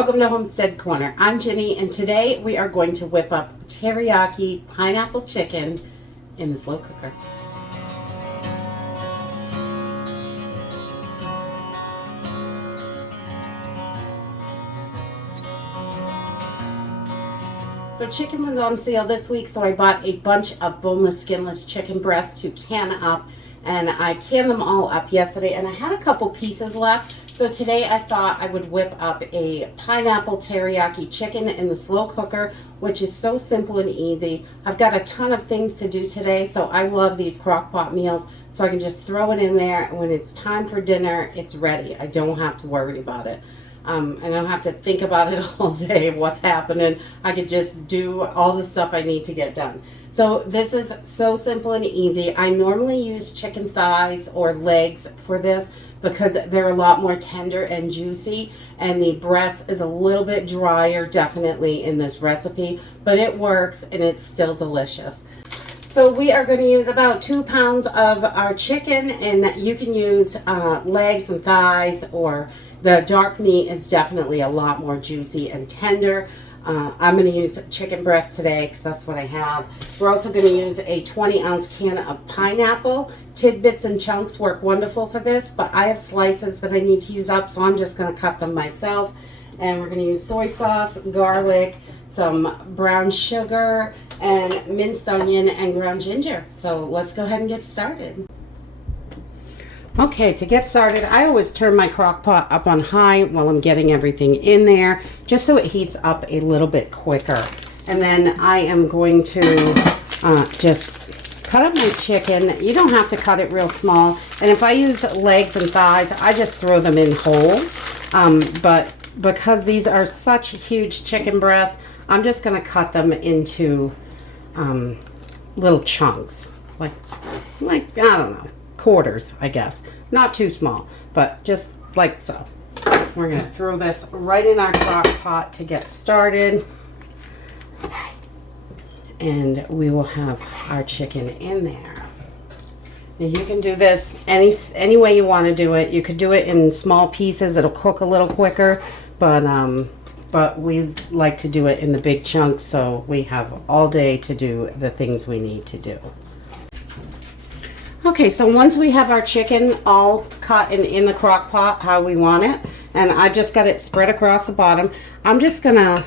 welcome to Homestead Corner. I'm Ginny, and today we are going to whip up teriyaki pineapple chicken in the slow cooker. So chicken was on sale this week, so I bought a bunch of boneless, skinless chicken breasts to can up, and I canned them all up yesterday, and I had a couple pieces left. So today I thought I would whip up a pineapple teriyaki chicken in the slow cooker, which is so simple and easy. I've got a ton of things to do today, so I love these crock pot meals, so I can just throw it in there, and when it's time for dinner, it's ready. I don't have to worry about it. I don't have to think about it all day, what's happening. I could just do all the stuff I need to get done. So this is so simple and easy. I normally use chicken thighs or legs for this because they're a lot more tender and juicy, and the breast is a little bit drier definitely in this recipe, but it works and it's still delicious. So we are going to use about 2 pounds of our chicken, and you can use legs and thighs, or the dark meat is definitely a lot more juicy and tender. I'm going to use chicken breast today because that's what I have. We're also going to use a 20-ounce can of pineapple. Tidbits and chunks work wonderful for this, but I have slices that I need to use up, so I'm just going to cut them myself. And we're going to use soy sauce, garlic, some brown sugar, and minced onion and ground ginger. So let's go ahead and get started. Okay, to get started, I always turn my crock pot up on high while I'm getting everything in there, just so it heats up a little bit quicker. And then I am going to just cut up my chicken. You don't have to cut it real small. And if I use legs and thighs, I just throw them in whole. But because these are such huge chicken breasts, I'm just going to cut them into little chunks, like I don't know, quarters, I guess. Not too small, but just like so. We're going to throw this right in our crock pot to get started, and we will have our chicken in there. Now you can do this any way you want to do it. You could do it in small pieces. It'll cook a little quicker, but we like to do it in the big chunks, so we have all day to do the things we need to do. Okay, so once we have our chicken all cut and in the crock pot how we want it, and I just got it spread across the bottom, I'm just gonna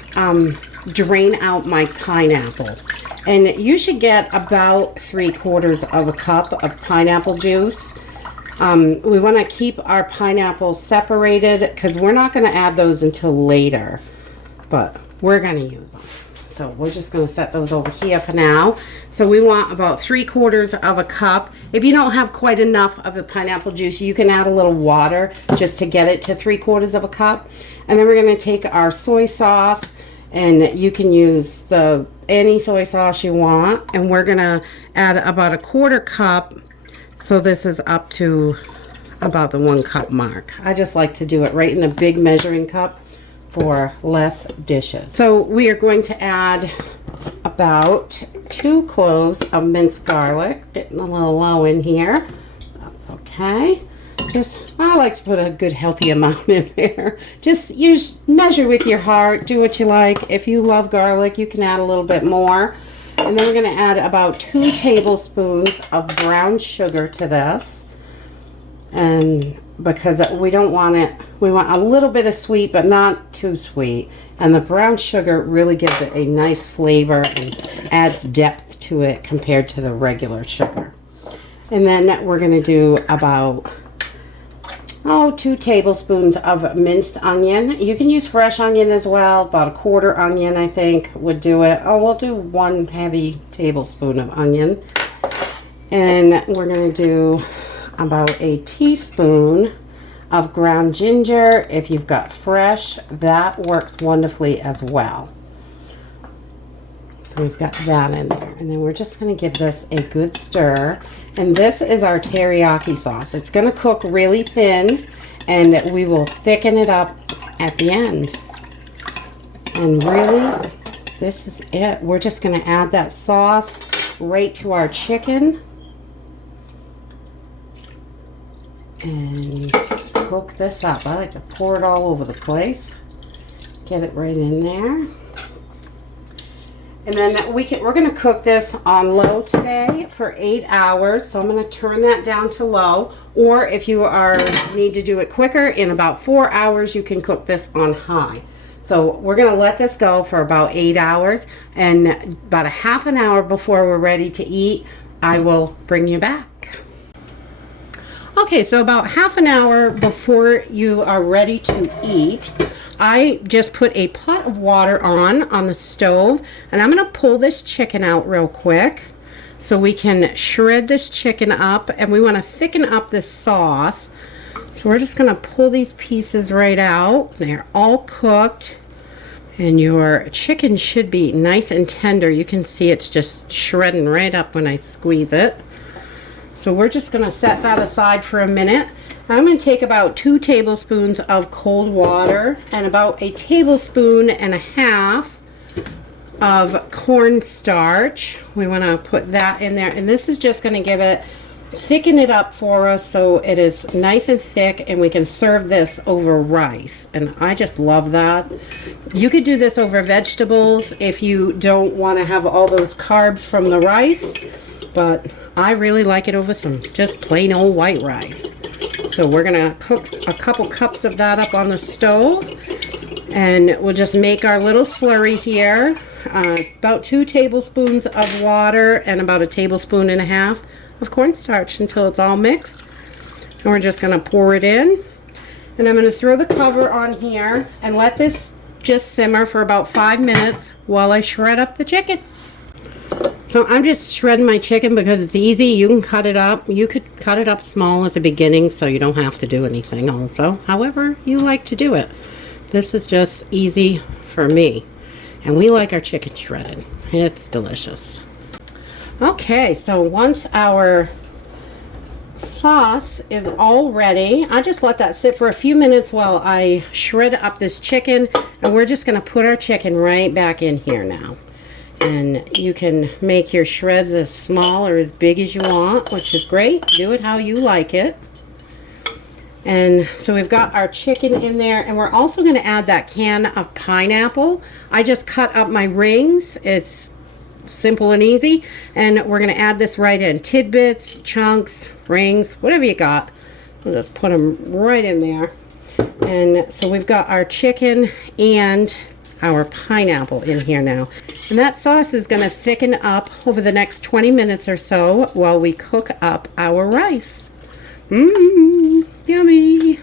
drain out my pineapple. And you should get about 3/4 of a cup of pineapple juice. We want to keep our pineapples separated because we're not going to add those until later, but we're going to use them. So we're just going to set those over here for now. So we want about 3/4 of a cup. If you don't have quite enough of the pineapple juice, you can add a little water just to get it to 3/4 of a cup. And then we're going to take our soy sauce, and you can use any soy sauce you want. And we're going to add about 1/4 cup. So this is up to about the 1 cup mark. I just like to do it right in a big measuring cup for less dishes. So we are going to add about 2 cloves of minced garlic. Getting a little low in here. That's okay. I like to put a good healthy amount in there. Just measure with your heart. Do what you like. If you love garlic, you can add a little bit more. And then we're going to add about 2 tablespoons of brown sugar to this. And because we don't want it, we want a little bit of sweet, but not too sweet. And the brown sugar really gives it a nice flavor and adds depth to it compared to the regular sugar. And then we're going to do about 2 tablespoons of minced onion. You can use fresh onion as well. About 1/4 onion, I think, would do it. We'll do 1 heavy tablespoon of onion. And we're going to do about a teaspoon of ground ginger. If you've got fresh, that works wonderfully as well. So we've got that in there. And then we're just going to give this a good stir. And this is our teriyaki sauce. It's going to cook really thin, and we will thicken it up at the end. And really, this is it. We're just going to add that sauce right to our chicken and cook this up. I like to pour it all over the place. Get it right in there. And then we're going to cook this on low today for 8 hours. So I'm going to turn that down to low. Or if you need to do it quicker, in about 4 hours, you can cook this on high. So we're going to let this go for about 8 hours. And about a half an hour before we're ready to eat, I will bring you back. Okay, so about half an hour before you are ready to eat, I just put a pot of water on the stove, and I'm going to pull this chicken out real quick so we can shred this chicken up, and we want to thicken up this sauce. So we're just going to pull these pieces right out. They're all cooked, and your chicken should be nice and tender. You can see it's just shredding right up when I squeeze it. So we're just going to set that aside for a minute. I'm going to take about 2 tablespoons of cold water and about a tablespoon and a half of cornstarch. We want to put that in there, and this is just going to thicken it up for us so it is nice and thick, and we can serve this over rice. And I just love that. You could do this over vegetables if you don't want to have all those carbs from the rice, but I really like it over some just plain old white rice. So we're gonna cook a couple cups of that up on the stove, and we'll just make our little slurry here. About 2 tablespoons of water and about a tablespoon and a half of cornstarch until it's all mixed. And we're just gonna pour it in. And I'm gonna throw the cover on here and let this just simmer for about 5 minutes while I shred up the chicken. So I'm just shredding my chicken because it's easy. You can cut it up. You could cut it up small at the beginning so you don't have to do anything also. However you like to do it. This is just easy for me. And we like our chicken shredded. It's delicious. Okay, so once our sauce is all ready, I just let that sit for a few minutes while I shred up this chicken. And we're just going to put our chicken right back in here now. And you can make your shreds as small or as big as you want, which is great. Do it how you like it. And so we've got our chicken in there, and we're also going to add that can of pineapple. I just cut up my rings. It's simple and easy. And we're going to add this right in. Tidbits, chunks, rings, whatever you got. We'll just put them right in there. And so we've got our chicken and our pineapple in here now. And that sauce is going to thicken up over the next 20 minutes or so while we cook up our rice. Yummy.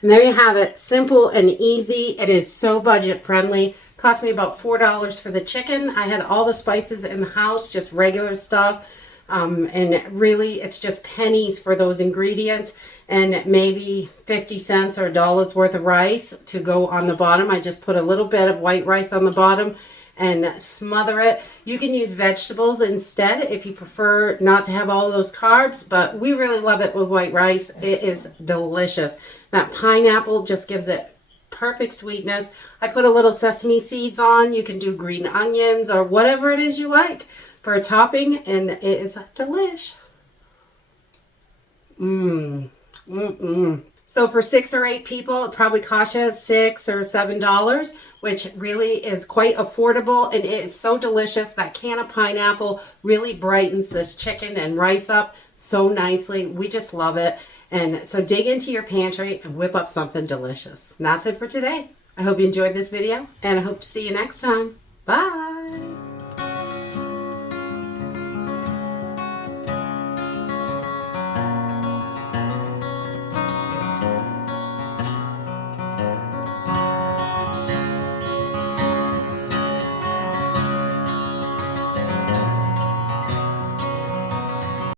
And there you have it. Simple and easy. It is so budget friendly. Cost me about $4 for the chicken. I had all the spices in the house, just regular stuff. And really, it's just pennies for those ingredients, and maybe 50 cents or $1 worth of rice to go on the bottom. I just put a little bit of white rice on the bottom and smother it. You can use vegetables instead if you prefer not to have all those carbs, but we really love it with white rice. It is delicious. That pineapple just gives it perfect sweetness. I put a little sesame seeds on. You can do green onions or whatever it is you like for a topping, and it is delish. So for 6 or 8 people, it probably costs you $6 or $7, which really is quite affordable, and it is so delicious. That can of pineapple really brightens this chicken and rice up so nicely. We just love it. And so dig into your pantry and whip up something delicious. And that's it for today. I hope you enjoyed this video, and I hope to see you next time. Bye.